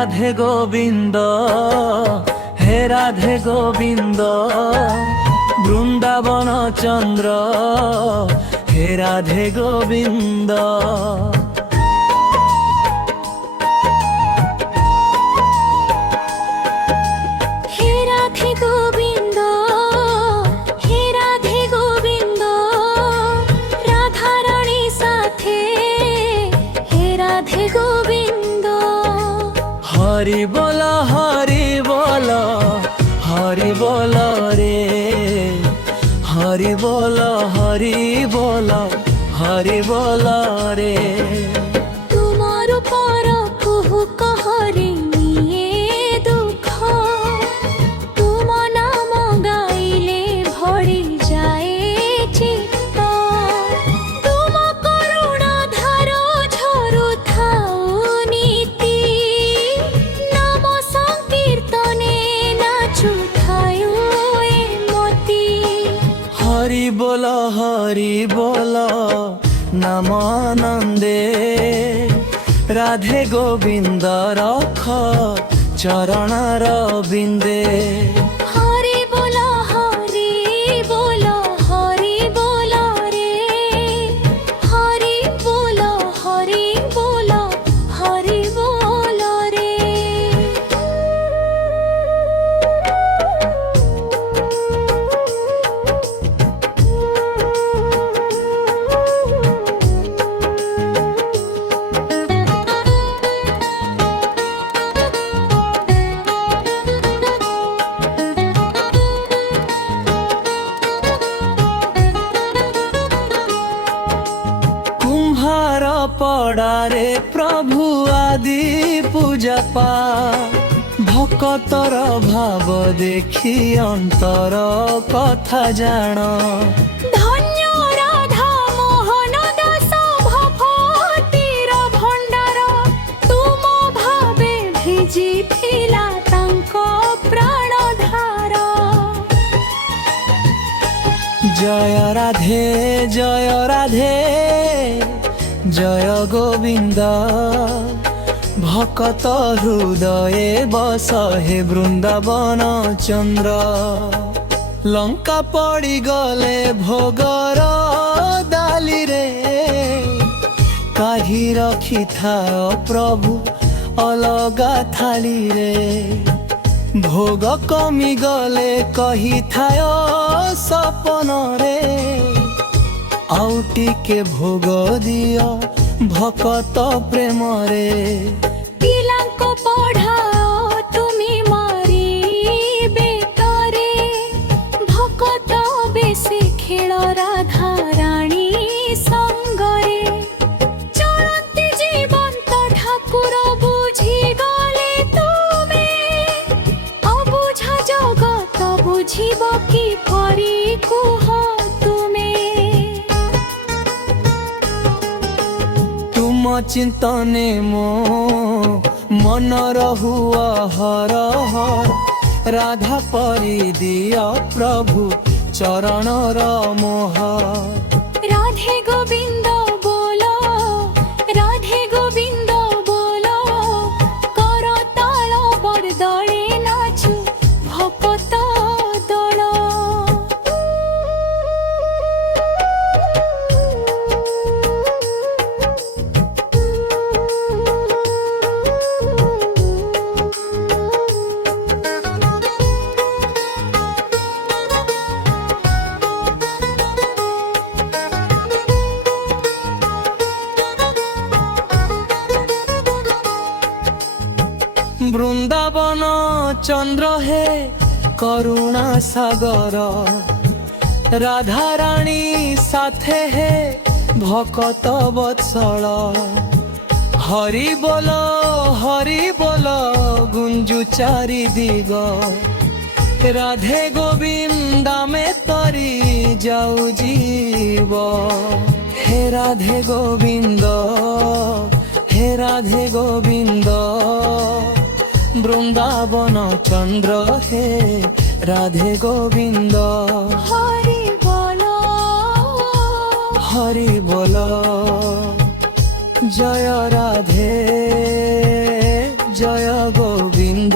রাধে গোবিন্দ, হে রাধে গোবিন্দ, বৃন্দাবন চন্দ্র, হে রাধে গোবিন্দ। হে রাধে গোবিন্দ, হে রাধে গোবিন্দ, রাধারানী সাথে, হে রাধে গোবিন্দ। হরি বল হরি বল, হরি বল রে, হরি বল হরি বল, হরি বল রে। তোমার উপর কুহু কহরে নিয়ে দুঃখ, তুম নাম গাইলে ভরি যায় চিত্ত। তুম করুণা ধার ঝরুথাও নীতি, নাম সংকীর্তনে নাচুথায় এ মতি। হরি বল হরি বল নাম আনন্দে, রাধে গোবিন্দ রখ চরণর বিন্দে। হরি বল হরি বল, হরি বল রে, হরি বল হরি বল, হরি বল রে। কুম্ভার পড়ারে প্রভু আদি পূজা পা, ভকতর ভাব দেখি অন্তর কথা জাণ। ধন্য রাধা মোহন দাস ভবতীর ভଣ୍ଡାର, ତୁମ ଭାବେ ଭିଜିଥିଲା ତାଙ୍କ ପ୍ରାଣଧାର। জয় রাধে জয় রাধে, জয় গোবিন্দ, ভকত হৃদয়ে বস হে বৃন্দাবন চন্দ্র। লঙ্কা পড়ি গলে ভোগর ডালিরে, কাঢ়ি রখিথাও প্রভু অলগা থালিরে। ভোগ কমি গলে কহিথায় সপନରେ, ଆଉ ଟିକେ ଭୋଗ ଦିଅ ଭକତ ପ୍ରେମରେ। ପିଲାଙ୍କୁ ପଢ଼ାଅ ତୁମି ମାରି ବେତରେ, ଭକତ ବେଶୀ ଖେଳ ରାଧା ରାଣୀ ସଙ୍ଗରେ। ଚଳନ୍ତି ଜୀବନ୍ତ ଠାକୁର ବୁଝିଗଲେ ତୁମେ, ଅବୁଝା ଜଗତ ବୁଝିବ କିପରି କୁହ ତୁମେ। ତୁମ ଚିନ୍ତନେ ମୋ ମନ ରହୁଅ ହର ହର, ରାଧା ପରି ଦିଅ ପ୍ରଭୁ ଚରଣର ମୋହ। রাধে গোবিন্দ বল, রাধে গোবিন্দ বল, করতাল বরদলে নাচু ভকত দল। বৃন্দাবন চন্দ্র হে করুণা সাগর, রাধা রানী সাথে হে ভকত বৎসল। হরি বল গুঞ্জু চারি দিগ, রাধে গোবিন্দা মে তরি যাও জীব। হে রাধে গোবিন্দ, হে রাধে গোবিন্দ, বৃন্দাবন চন্দ্র হে রাধে গোবিন্দ। হরি বল, হরি বল, জয় রাধে জয় গোবিন্দ